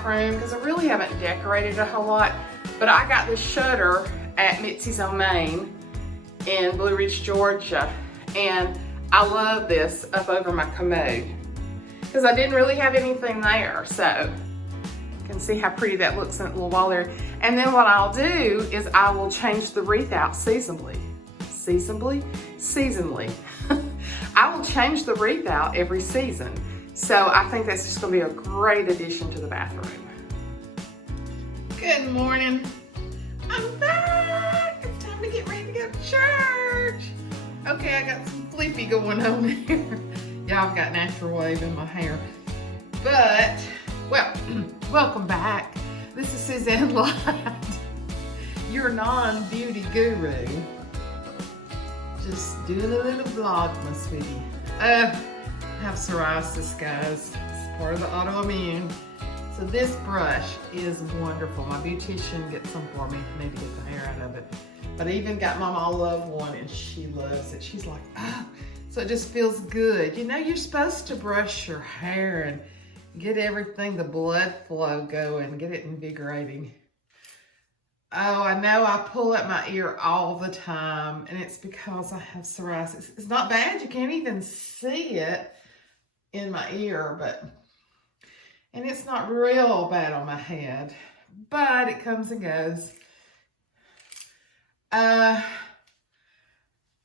bathroom because I really haven't decorated a whole lot. But I got this shutter at Mitzi's on Main in Blue Ridge, Georgia. And I love this up over my commode because I didn't really have anything there. So you can see how pretty that looks in a little wall there. And then what I'll do is I will change the wreath out seasonally. Seasonally. I will change the wreath out every season. So I think that's just gonna be a great addition to the bathroom. Good morning. I'm back. It's time to get ready to go to church. Okay, I got some flippy going on here. Yeah, I've got natural wave in my hair. But, well, welcome back. This is Suzanne Light, your non-beauty guru. Just doing a little Vlogmas with you. I have psoriasis, guys. It's part of the autoimmune. So this brush is wonderful. My beautician gets some for me. I need to get the hair out of it. But I even got my mom loved one and she loves it. She's like, oh, so it just feels good. You know, you're supposed to brush your hair and get everything, the blood flow going, get it invigorating. Oh, I know I pull at my ear all the time and it's because I have psoriasis. It's not bad, you can't even see it in my ear, and it's not real bad on my head, but it comes and goes.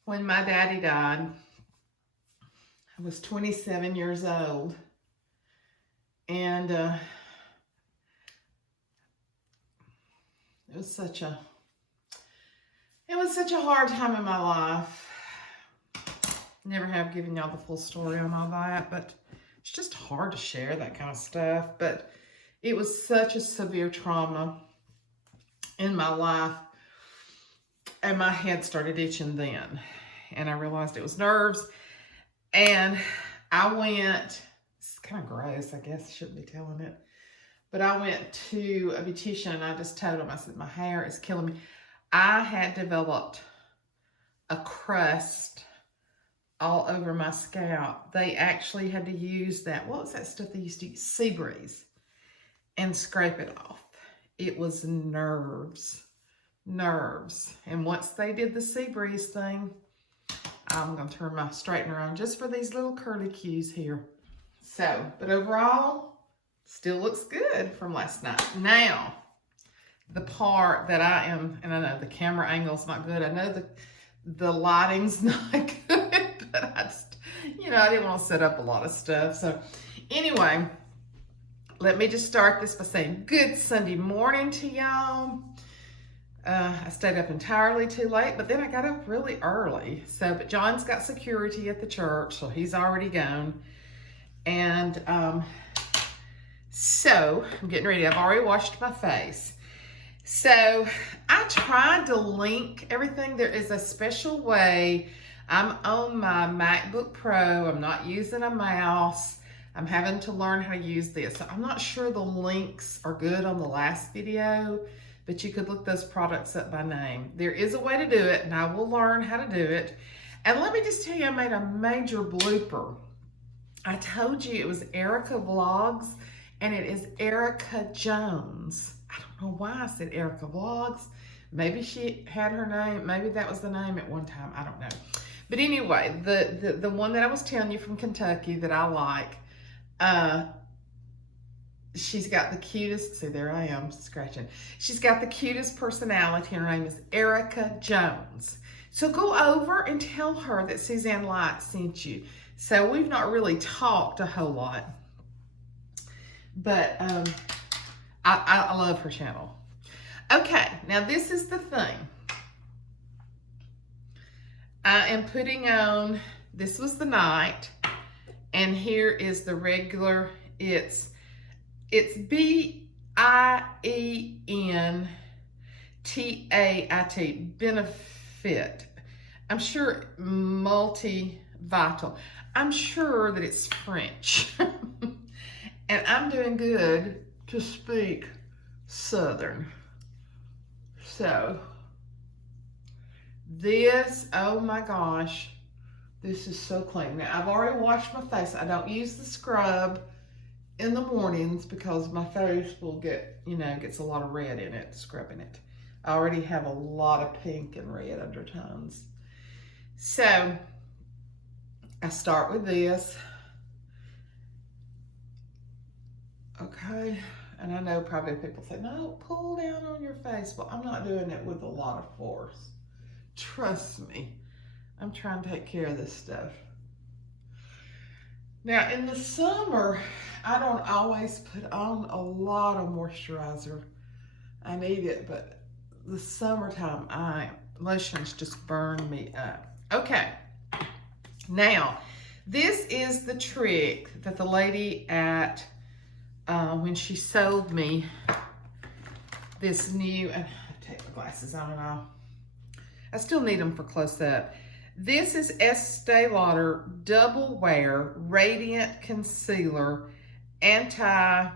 When my daddy died, I was 27 years old, and it was such a hard time in my life. Never have given y'all the full story on all that, but it's just hard to share that kind of stuff. But it was such a severe trauma in my life, and my head started itching then, and I realized it was nerves. And I went, it's kind of gross, I guess I shouldn't be telling it, but I went to a beautician and I just told him, I said, my hair is killing me. I had developed a crust all over my scalp. They actually had to use that, what was that stuff they used to use? Sea Breeze, and scrape it off. It was nerves. And once they did the Sea Breeze thing, I'm going to turn my straightener on just for these little curly cues here. So, but overall, still looks good from last night. Now, the part that I am, and I know the camera angle's not good. I know the lighting's not good, but I just, you know, I didn't want to set up a lot of stuff. So anyway, let me just start this by saying good Sunday morning to y'all. I stayed up entirely too late, but then I got up really early. So, but John's got security at the church, so he's already gone. And so I'm getting ready. I've already washed my face. So I tried to link everything. There is a special way. I'm on my MacBook Pro. I'm not using a mouse. I'm having to learn how to use this. So I'm not sure the links are good on the last video, but you could look those products up by name. There is a way to do it, and I will learn how to do it. And let me just tell you, I made a major blooper. I told you it was Erica Vlogs, and it is Erica Jones. I don't know why I said Erica Vlogs. Maybe she had her name. Maybe that was the name at one time. I don't know. But anyway, the one that I was telling you from Kentucky that I like, she's got the cutest, see there I am scratching. She's got the cutest personality. Her name is Erica Jones. So go over and tell her that Suzanne Light sent you. So we've not really talked a whole lot, but I love her channel. Okay, now this is the thing. I am putting on, this was the night, and here is the regular, it's B-I-E-N-T-A-I-T, Benefit. I'm sure multi-vital. I'm sure that it's French. And I'm doing good to speak Southern. So, this, oh my gosh, this is so clean. Now, I've already washed my face. I don't use the scrub in the mornings because my face will get, gets a lot of red in it, scrubbing it. I already have a lot of pink and red undertones. So I start with this. Okay, and I know probably people say, no, pull down on your face. Well, I'm not doing it with a lot of force. Trust me, I'm trying to take care of this stuff. Now, in the summer, I don't always put on a lot of moisturizer. I need it, but the summertime, lotions just burn me up. Okay, now, this is the trick that the lady at, when she sold me this new, and I take my glasses on and off. I still need them for close up. This is Estee Lauder Double Wear Radiant Concealer Anti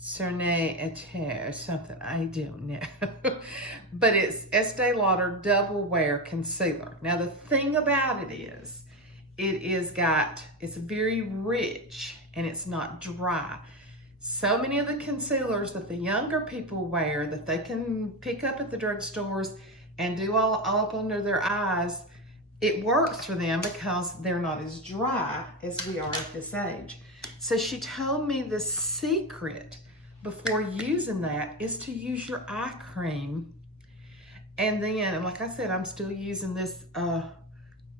Cernay or something, I don't know. But it's Estee Lauder Double Wear Concealer. Now the thing about it is it's very rich and it's not dry. So many of the concealers that the younger people wear that they can pick up at the drugstores and do all up under their eyes, it works for them because they're not as dry as we are at this age. So she told me the secret before using that is to use your eye cream. And then, like I said, I'm still using this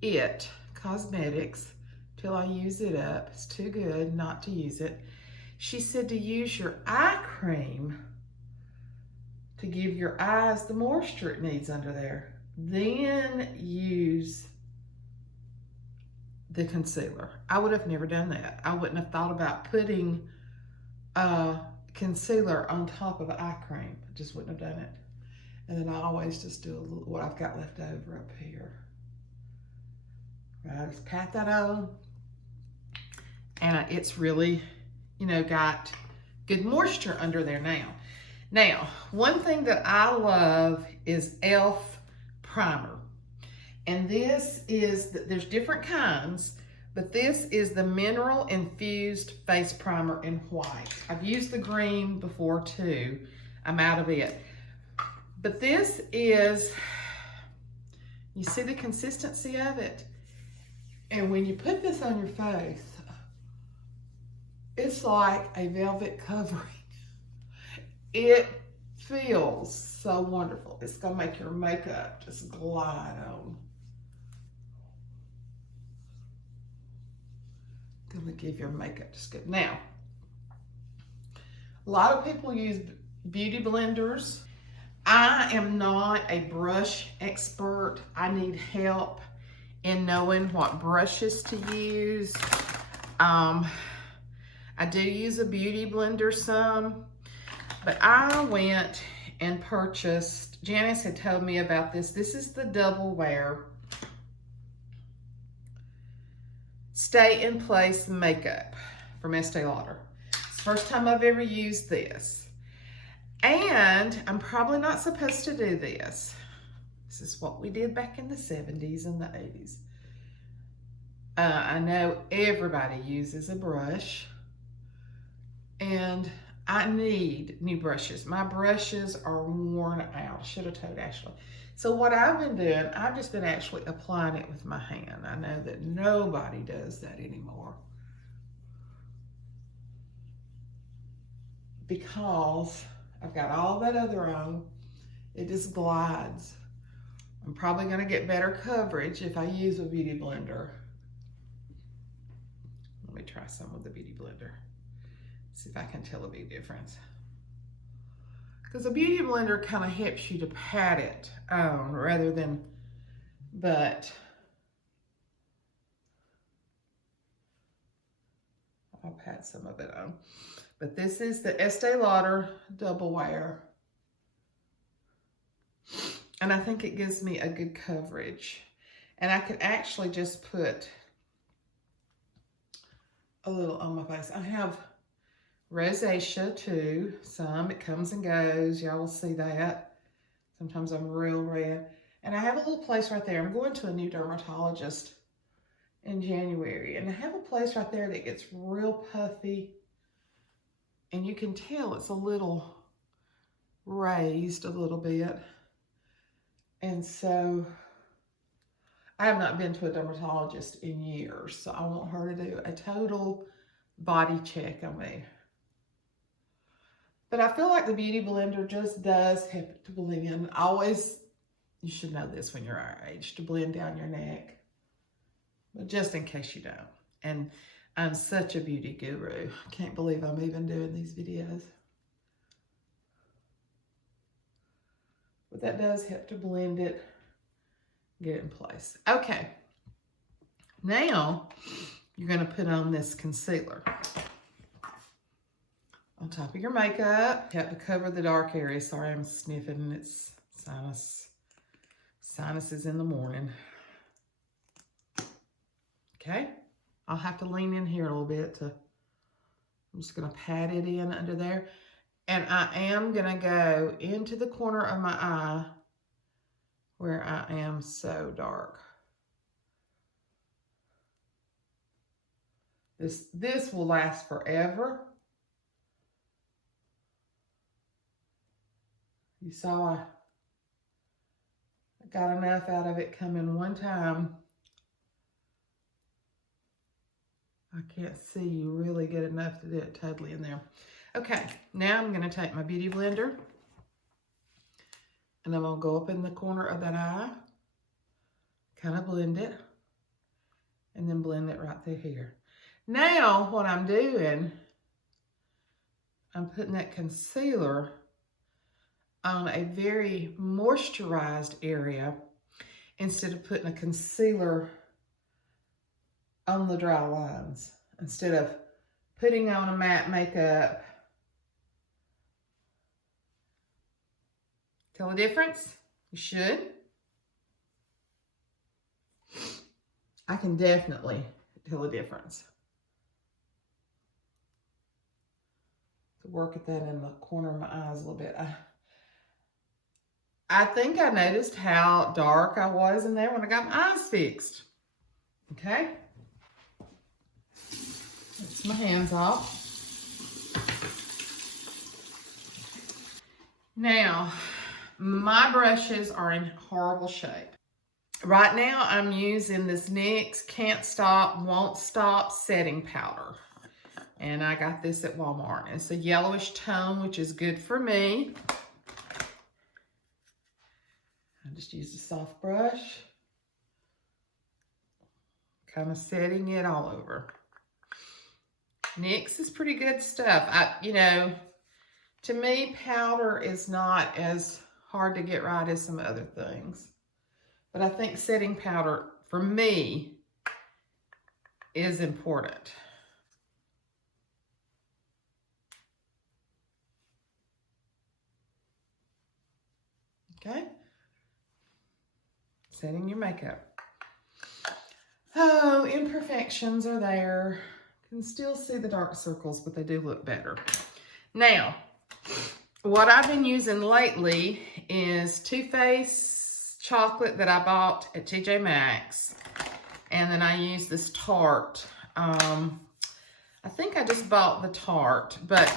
IT Cosmetics till I use it up. It's too good not to use it. She said to use your eye cream to give your eyes the moisture it needs under there. Then use the concealer. I would have never done that. I wouldn't have thought about putting concealer on top of eye cream. I just wouldn't have done it. And then I always just do a little, what I've got left over up here. I just pat that on. And it's really, got good moisture under there now. Now, one thing that I love is e.l.f. primer. And this is, there's different kinds, but this is the Mineral Infused Face Primer in white. I've used the green before too. I'm out of it. But this is, you see the consistency of it? And when you put this on your face, it's like a velvet covering. It feels so wonderful. It's gonna make your makeup just glide on. Gonna give your makeup just good. Now, a lot of people use beauty blenders. I am not a brush expert. I need help in knowing what brushes to use. I do use a beauty blender some, but I went and purchased, Janice had told me about this. This is the Double Wear Stay in Place Makeup from Estee Lauder. It's the first time I've ever used this. And I'm probably not supposed to do this. This is what we did back in the 70s and the 80s. I know everybody uses a brush. And I need new brushes. My brushes are worn out. I should have told Ashley. So what I've been doing, I've just been actually applying it with my hand. I know that nobody does that anymore. Because I've got all that other on. It just glides. I'm probably going to get better coverage if I use a beauty blender. Let me try some with the beauty blender. See if I can tell a big difference. Because a beauty blender kind of helps you to pat it on rather than, but I'll pat some of it on. But this is the Estee Lauder Double Wear. And I think it gives me a good coverage. And I could actually just put a little on my face. I have rosacea too, some. It comes and goes. Y'all will see that. Sometimes I'm real red. And I have a little place right there. I'm going to a new dermatologist in January. And I have a place right there that gets real puffy. And you can tell it's a little raised a little bit. And so I have not been to a dermatologist in years. So I want her to do a total body check on me. But I feel like the Beauty Blender just does help it to blend. Always, you should know this when you're our age, to blend down your neck. But just in case you don't. And I'm such a beauty guru. I can't believe I'm even doing these videos. But that does help to blend it, get it in place. Okay. Now, you're going to put on this concealer on top of your makeup. You have to cover the dark area. Sorry, I'm sniffing. It's sinuses in the morning. Okay. I'll have to lean in here a little bit to, I'm just going to pat it in under there. And I am going to go into the corner of my eye where I am so dark. This will last forever. You saw I got enough out of it coming one time. I can't see you really good enough to do it totally in there. Okay, now I'm going to take my Beauty Blender and I'm going to go up in the corner of that eye, kind of blend it, and then blend it right through here. Now, what I'm doing, I'm putting that concealer on a very moisturized area instead of putting a concealer on the dry lines. Instead of putting on a matte makeup. Tell the difference? You should. I can definitely tell the difference. To work at that in the corner of my eyes a little bit. I think I noticed how dark I was in there when I got my eyes fixed. Okay. Rinse my hands off. Now, my brushes are in horrible shape. Right now, I'm using this NYX Can't Stop, Won't Stop setting powder. And I got this at Walmart. It's a yellowish tone, which is good for me. I just used a soft brush. Kind of setting it all over. NYX is pretty good stuff. To me, powder is not as hard to get right as some other things. But I think setting powder, for me, is important. Okay? Setting your makeup. Oh, imperfections are there. Can still see the dark circles, but they do look better. Now, what I've been using lately is Too Faced chocolate that I bought at TJ Maxx. And then I use this Tarte. I think I just bought the Tarte. But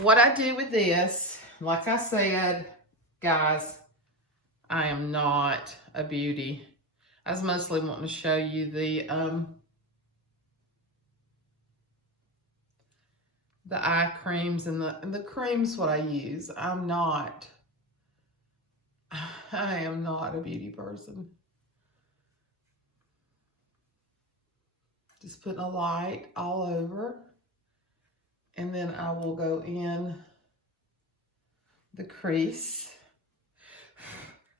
what I do with this, like I said, guys, I am not a beauty. I was mostly wanting to show you the eye creams and the creams what I use. I am not a beauty person. Just putting a light all over. And then I will go in the crease.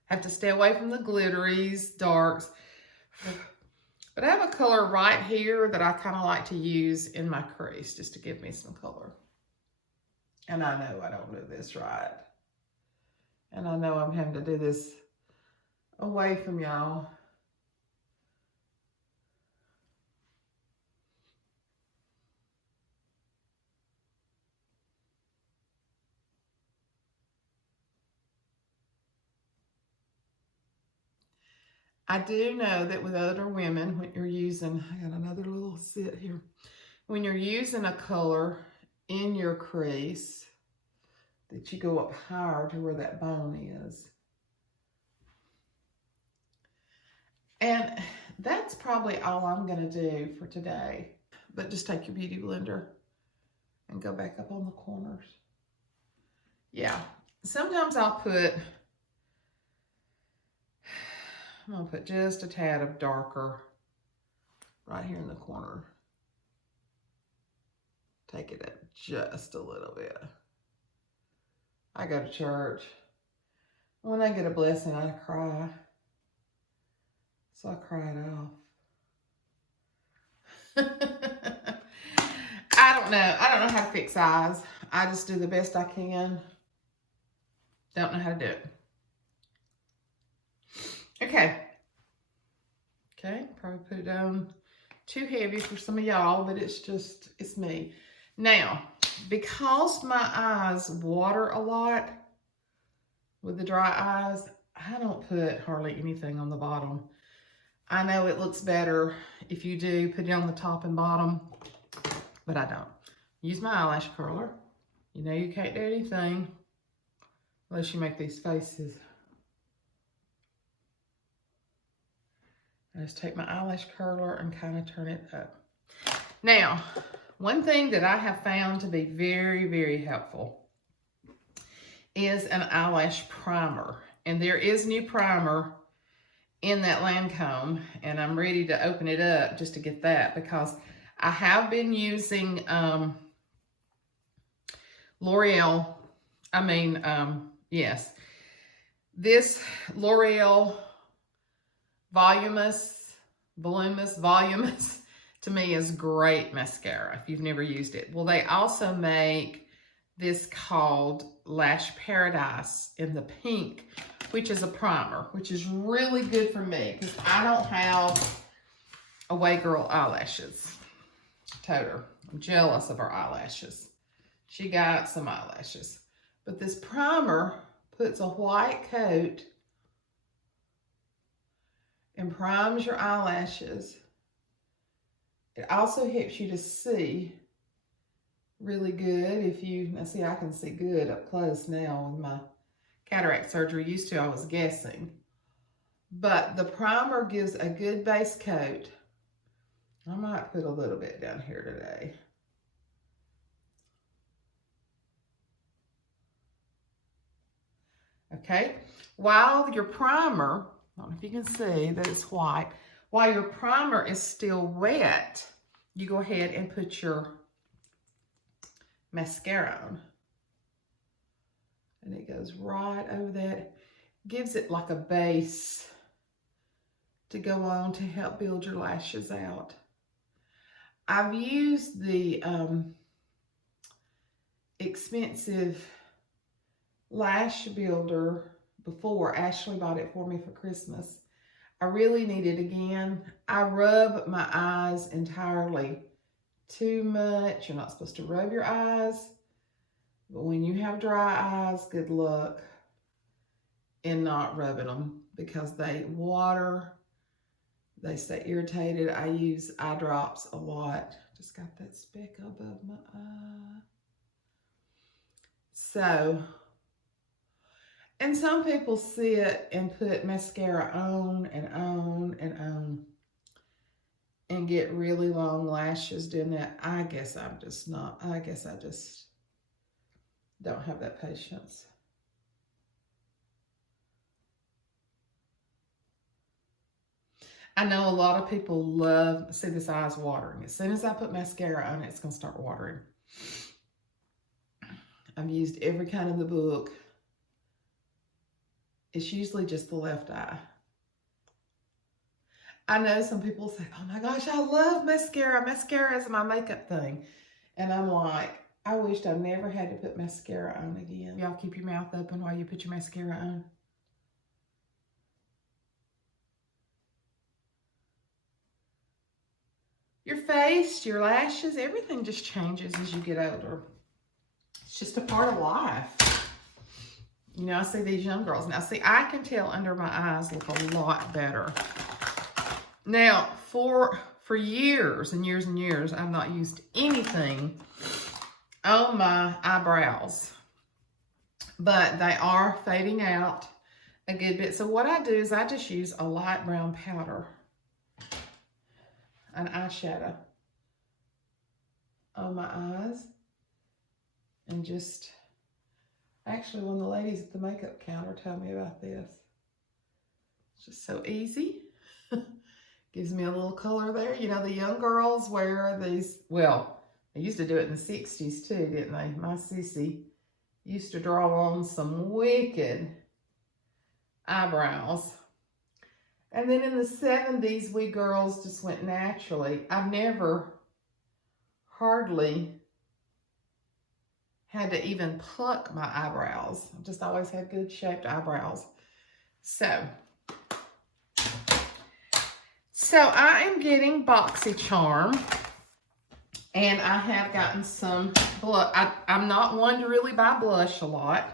Have to stay away from the glitteries, darks. But I have a color right here that I kind of like to use in my crease just to give me some color. And I know I don't do this right. And I know I'm having to do this away from y'all. I do know that with older women, when you're using, I got another little sit here. When you're using a color in your crease, that you go up higher to where that bone is. And that's probably all I'm gonna do for today. But just take your beauty blender and go back up on the corners. Yeah, sometimes I'll put, I'm gonna put just a tad of darker right here in the corner. Take it up just a little bit. I go to church. When I get a blessing, I cry. So I cry it off. I don't know how to fix eyes. I just do the best I can. Don't know how to do it. Okay, probably put it down too heavy for some of y'all, but it's me. Now, because my eyes water a lot with the dry eyes, I don't put hardly anything on the bottom. I know it looks better if you do put it on the top and bottom, but I don't. Use my eyelash curler. You know you can't do anything unless you make these faces. I just take my eyelash curler and kind of turn it up. Now, one thing that I have found to be very, very helpful is an eyelash primer. And there is new primer in that Lancome, and I'm ready to open it up just to get that, because I have been using this L'Oreal Voluminous to me is great mascara if you've never used it. Well, they also make this called Lash Paradise in the pink, which is a primer, which is really good for me because I don't have away girl eyelashes. Told her, I'm jealous of her eyelashes. She got some eyelashes. But this primer puts a white coat and primes your eyelashes. It also helps you to see really good if you, now see, I can see good up close now with my cataract surgery. Used to, I was guessing. But the primer gives a good base coat. I might put a little bit down here today. Okay, while your primer, I don't know if you can see that it's white, while your primer is still wet, you go ahead and put your mascara on. And it goes right over that. Gives it like a base to go on to help build your lashes out. I've used the expensive lash builder before. Ashley bought it for me for Christmas. I really need it again. I rub my eyes entirely too much. You're not supposed to rub your eyes. But when you have dry eyes, good luck in not rubbing them because they water, they stay irritated. I use eye drops a lot. Just got that speck above my eye. So, and some people sit and put mascara on and on and on and get really long lashes doing that. I guess I just don't have that patience. I know a lot of people love, see this eye's watering. As soon as I put mascara on it, it's gonna start watering. I've used every kind in the book. It's usually just the left eye. I know some people say, oh my gosh, I love mascara. Mascara is my makeup thing. And I'm like, I wished I never had to put mascara on again. Y'all keep your mouth open while you put your mascara on. Your face, your lashes, everything just changes as you get older. It's just a part of life. You know, I see these young girls. Now, see, I can tell under my eyes look a lot better Now, for years and years and years, I've not used anything on my eyebrows, but they are fading out a good bit. So what I do is I just use a light brown powder, an eyeshadow on my eyes, and just, actually one of the ladies at the makeup counter told me about this. It's just so easy. Gives me a little color there. You know, the young girls wear these, well, they used to do it in the 60s too, didn't they? My sissy used to draw on some wicked eyebrows. And then in the 70s, we girls just went naturally. I've never hardly had to even pluck my eyebrows. I've just always had good shaped eyebrows. So I am getting BoxyCharm, and I have gotten some blush. I'm not one to really buy blush a lot,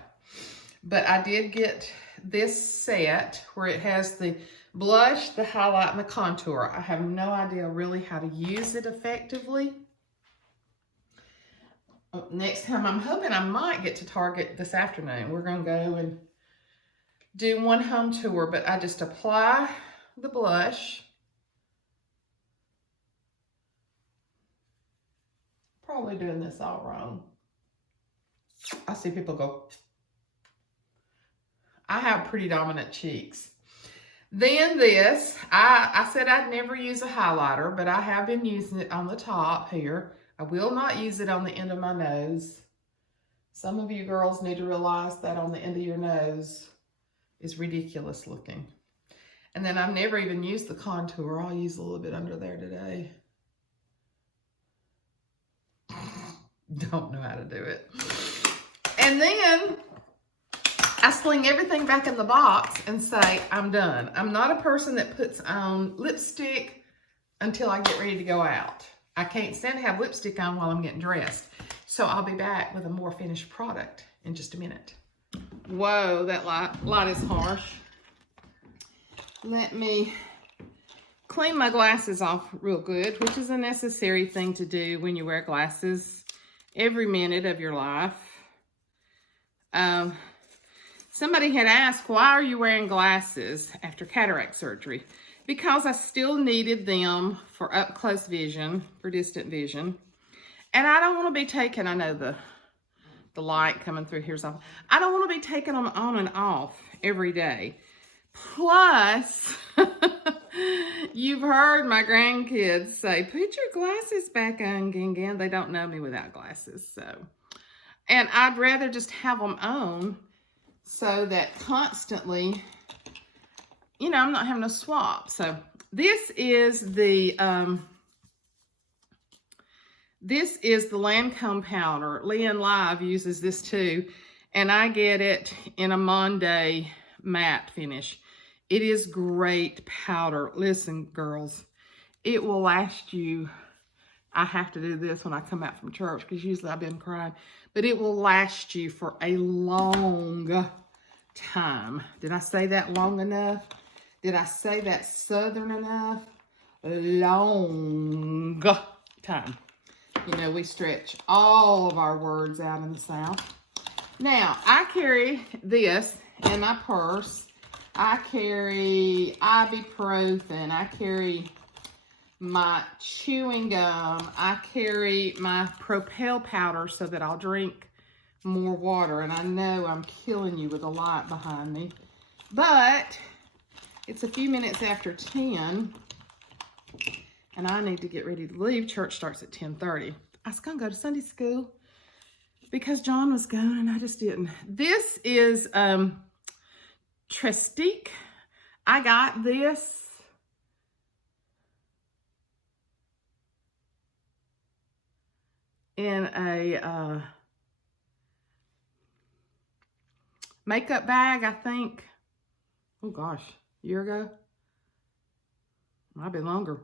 but I did get this set where it has the blush, the highlight, and the contour. I have no idea really how to use it effectively. Next time, I'm hoping I might get to Target this afternoon. We're going to go and do one home tour, but I just apply the blush. Probably doing this all wrong. I see people go. I have pretty dominant cheeks. Then this, I said I'd never use a highlighter, but I have been using it on the top here. I will not use it on the end of my nose. Some of you girls need to realize that on the end of your nose is ridiculous looking. And then I've never even used the contour. I'll use a little bit under there today. Don't know how to do it. And then I sling everything back in the box and say, I'm done. I'm not a person that puts on lipstick until I get ready to go out. I can't stand to have lipstick on while I'm getting dressed. So I'll be back with a more finished product in just a minute. Whoa, that light is harsh. Let me clean my glasses off real good, which is a necessary thing to do when you wear glasses every minute of your life. Somebody had asked, why are you wearing glasses after cataract surgery? Because I still needed them for up close vision, for distant vision. And I don't want to be taking, I know the light coming through here's off. I don't want to be taking them on and off every day. Plus, you've heard my grandkids say, put your glasses back on, Gin. They don't know me without glasses. So, and I'd rather just have them on so that constantly, you know, I'm not having to swap. So this is the Lancome powder. Leanne Live uses this too, and I get it in a Monday matte finish. It is great powder. Listen, girls, it will last you. I have to do this when I come out from church because usually I've been crying, but it will last you for a long time. Did I say that long enough? Did I say that southern enough? Long time. You know, we stretch all of our words out in the South. Now, I carry this in my purse. I carry ibuprofen. I carry my chewing gum. I carry my Propel powder so that I'll drink more water. And I know I'm killing you with a light behind me. But it's a few minutes after 10. And I need to get ready to leave. Church starts at 10:30. I was going to go to Sunday school because John was going and I just didn't. This is Trestique. I got this in a makeup bag, I think. Oh gosh, a year ago. Might be longer.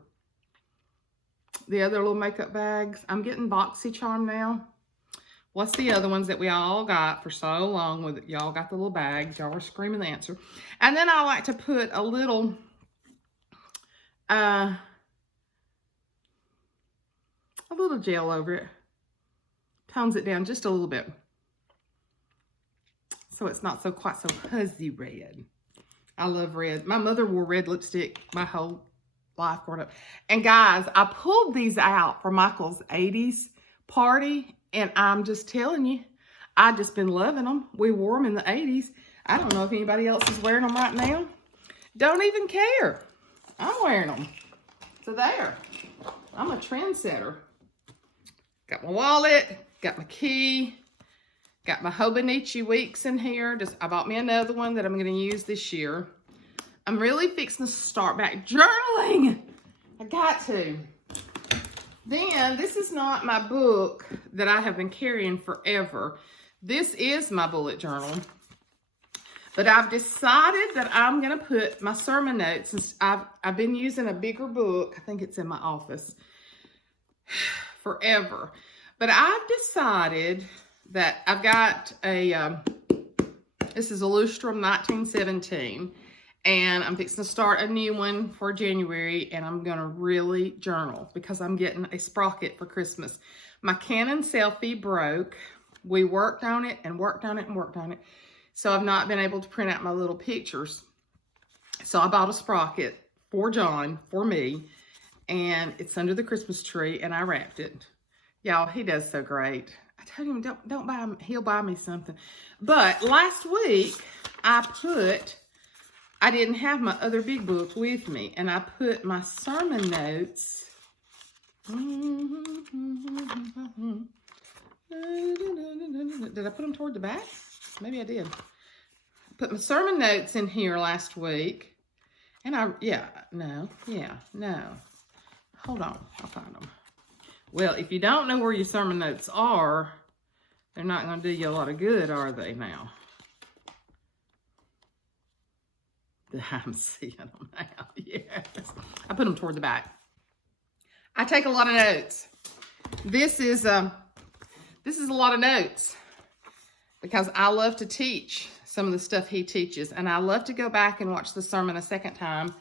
The other little makeup bags. I'm getting BoxyCharm now. What's the other ones that we all got for so long? With y'all got the little bags. Y'all were screaming the answer. And then I like to put a little a little gel over it. Tones it down just a little bit. So it's not so quite so fuzzy red. I love red. My mother wore red lipstick my whole life growing up. And guys, I pulled these out for Michael's 80s party. And I'm just telling you, I've just been loving them. We wore them in the 80s. I don't know if anybody else is wearing them right now. Don't even care. I'm wearing them. So there. I'm a trendsetter. Got my wallet. Got my key. Got my Hobonichi Weeks in here. I bought me another one that I'm going to use this year. I'm really fixing to start back journaling. I got to. Then, this is not my book that I have been carrying forever. This is my bullet journal. But I've decided that I'm going to put my sermon notes. I've been using a bigger book. I think it's in my office. Forever. But I've decided that I've got this is a Lustrum 1917. And I'm fixing to start a new one for January, and I'm going to really journal because I'm getting a sprocket for Christmas. My Canon selfie broke. We worked on it and worked on it and worked on it. So I've not been able to print out my little pictures. So I bought a sprocket for John, for me, and it's under the Christmas tree, and I wrapped it. Y'all, he does so great. I told him, don't buy him, he'll buy me something. But last week, I didn't have my other big book with me, and I put my sermon notes. Did I put them toward the back? Maybe I did. I put my sermon notes in here last week, and no. Hold on, I'll find them. Well, if you don't know where your sermon notes are, they're not going to do you a lot of good, are they now? I'm seeing them now. Yes. I put them toward the back. I take a lot of notes. This is a lot of notes because I love to teach some of the stuff he teaches, and I love to go back and watch the sermon a second time.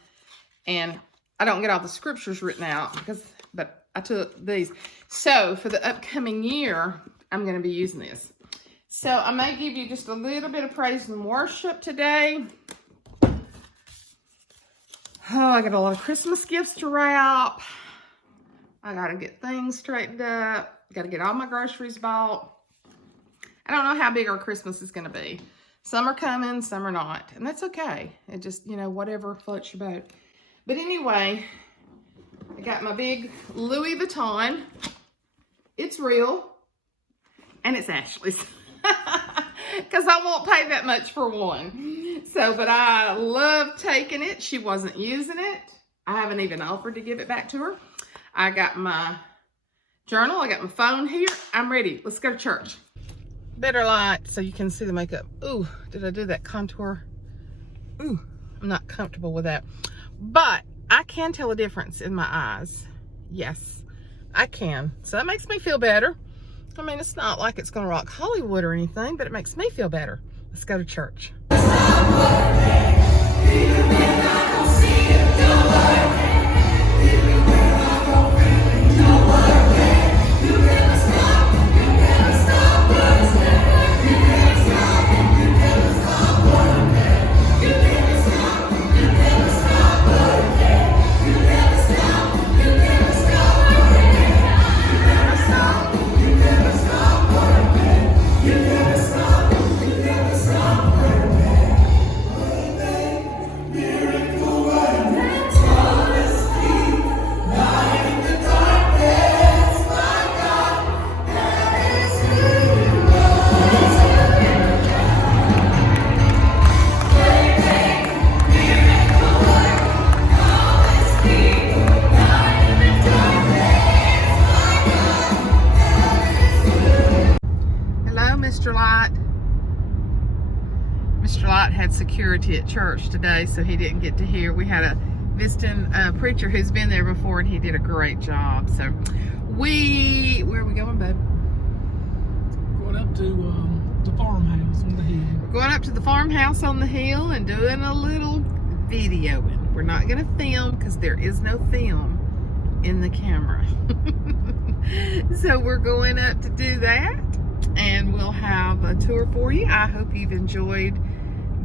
And I don't get all the scriptures written out but I took these. So for the upcoming year, I'm going to be using this. So I may give you just a little bit of praise and worship today. Oh, I got a lot of Christmas gifts to wrap. I got to get things straightened up. Got to get all my groceries bought. I don't know how big our Christmas is going to be. Some are coming, some are not. And that's okay. It just, whatever floats your boat. But anyway, I got my big Louis Vuitton. It's real. And it's Ashley's. Because I won't pay that much for one. So, but I love taking it. She wasn't using it. I haven't even offered to give it back to her. I got my journal. I got my phone here. I'm ready. Let's go to church. Better light so you can see the makeup. Ooh, did I do that contour? Ooh, I'm not comfortable with that. But I can tell a difference in my eyes. Yes, I can. So that makes me feel better. I mean, it's not like it's going to rock Hollywood or anything, but it makes me feel better. Let's go to church. Mr. Light had security at church today, so he didn't get to hear. We had a visiting preacher who's been there before, and he did a great job. So where are we going, bud? Going up to the farmhouse on the hill. We're going up to the farmhouse on the hill and doing a little videoing. we're not going to film because there is no film in the camera. So we're going up to do that, and we'll have a tour for you. I hope you've enjoyed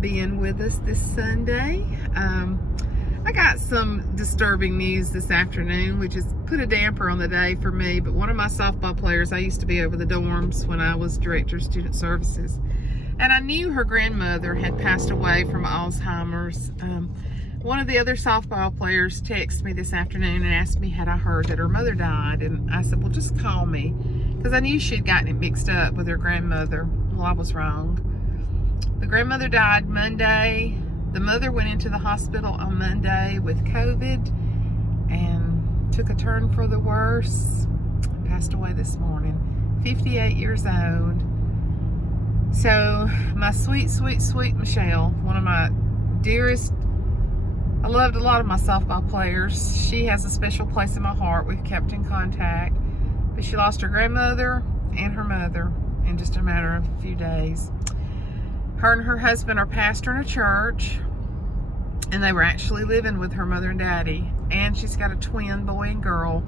being with us this Sunday. I got some disturbing news this afternoon, which has put a damper on the day for me, but one of my softball players, I used to be over the dorms when I was director of student services, and I knew her grandmother had passed away from Alzheimer's. One of the other softball players texted me this afternoon and asked me had I heard that her mother died, and I said, well, just call me, because I knew she'd gotten it mixed up with her grandmother. Well, I was wrong. The grandmother died Monday. The mother went into the hospital on Monday with COVID and took a turn for the worse. Passed away this morning, 58 years old. So my sweet, sweet, sweet Michelle, one of my dearest, I loved a lot of my softball players. She has a special place in my heart. We've kept in contact, but she lost her grandmother and her mother in just a matter of a few days. Her and her husband are pastoring a church, and they were actually living with her mother and daddy, and she's got a twin boy and girl,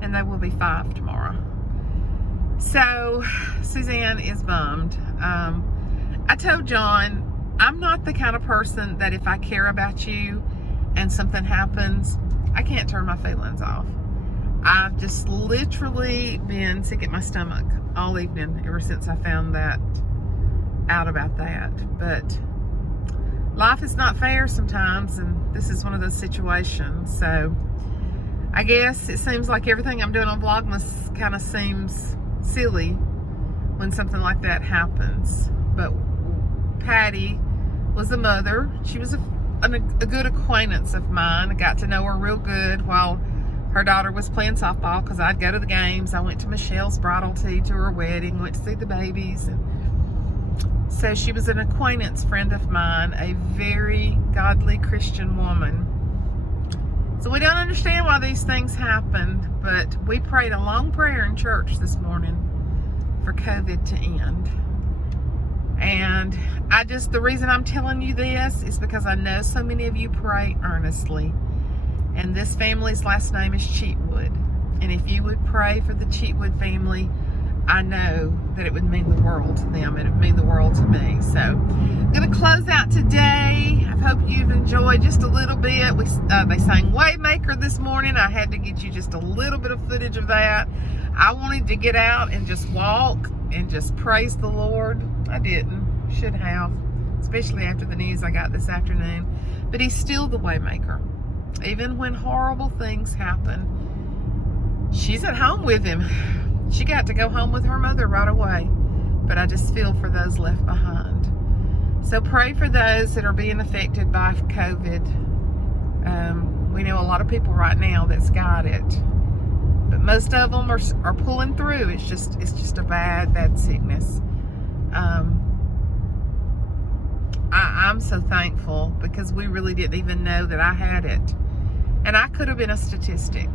and they will be 5 tomorrow. So Suzanne is bummed. I told John, I'm not the kind of person that if I care about you and something happens, I can't turn my feelings off. I've just literally been sick at my stomach all evening ever since I found that out about that. But life is not fair sometimes, and this is one of those situations. So I guess it seems like everything I'm doing on Vlogmas kind of seems silly when something like that happens. But Patty was a mother. She was a good acquaintance of mine. I got to know her real good while her daughter was playing softball, because I'd go to the games. I went to Michelle's bridal tea, to her wedding, went to see the babies, and so she was an acquaintance friend of mine, a very godly Christian woman. So we don't understand why these things happened, but we prayed a long prayer in church this morning for COVID to end. And the reason I'm telling you this is because I know so many of you pray earnestly. And this family's last name is Cheatwood. And if you would pray for the Cheatwood family, I know that it would mean the world to them, and it would mean the world to me. So I'm going to close out today. I hope you've enjoyed just a little bit. They sang Waymaker this morning. I had to get you just a little bit of footage of that. I wanted to get out and just walk and just praise the Lord. I didn't. Should have, especially after the news I got this afternoon. But he's still the Waymaker. Even when horrible things happen, she's at home with him. She got to go home with her mother right away, but I just feel for those left behind. So pray for those that are being affected by COVID. We know a lot of people right now that's got it, but most of them are pulling through. It's just a bad sickness. I'm so thankful, because we really didn't even know that I had it, and I could have been a statistic.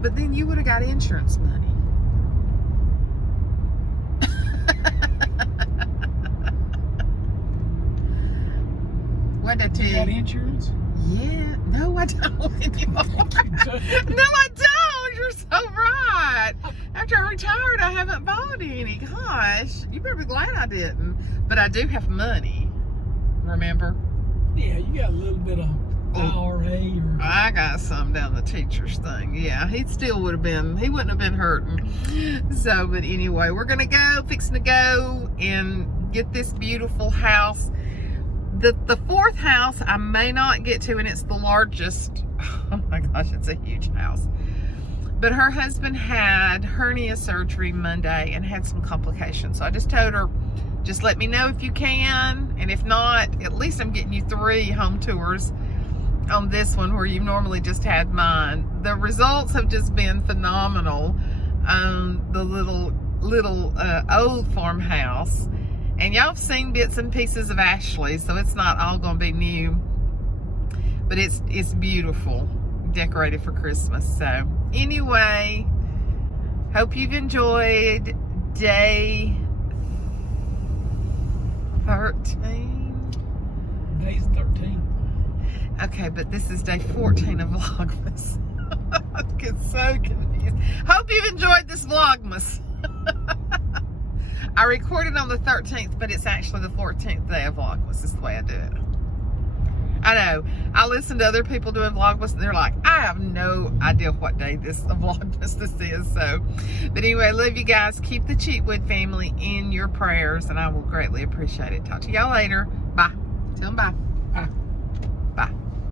But then you would have got insurance money. What did I tell you? You got insurance? Yeah. No, I don't anymore. No, I don't. You're so right. After I retired, I haven't bought any. Gosh, you better be glad I didn't. But I do have money. Remember? Yeah, you got a little bit of IRA or... I got some down the teacher's thing. Yeah, he still would have been, he wouldn't have been hurting. So, but anyway, we're going to go, fixing to go and get this beautiful house. The fourth house I may not get to, and it's the largest. Oh my gosh, it's a huge house. But her husband had hernia surgery Monday and had some complications. So I just told her, just let me know if you can. And if not, at least I'm getting you 3 home tours on this one, where you've normally just had mine. The results have just been phenomenal on the little old farmhouse. And y'all have seen bits and pieces of Ashley, so it's not all going to be new. But it's beautiful, decorated for Christmas. So anyway, hope you've enjoyed day 13. Day's 13. Okay, but this is day 14 of Vlogmas. I get so confused. Hope you've enjoyed this Vlogmas. I recorded on the 13th, but it's actually the 14th day of Vlogmas. Is the way I do it. I know. I listen to other people doing Vlogmas, and they're like, I have no idea what day this Vlogmas this is. So, but anyway, I love you guys. Keep the Cheatwood family in your prayers, and I will greatly appreciate it. Talk to y'all later. Bye. Tell them bye. Bye.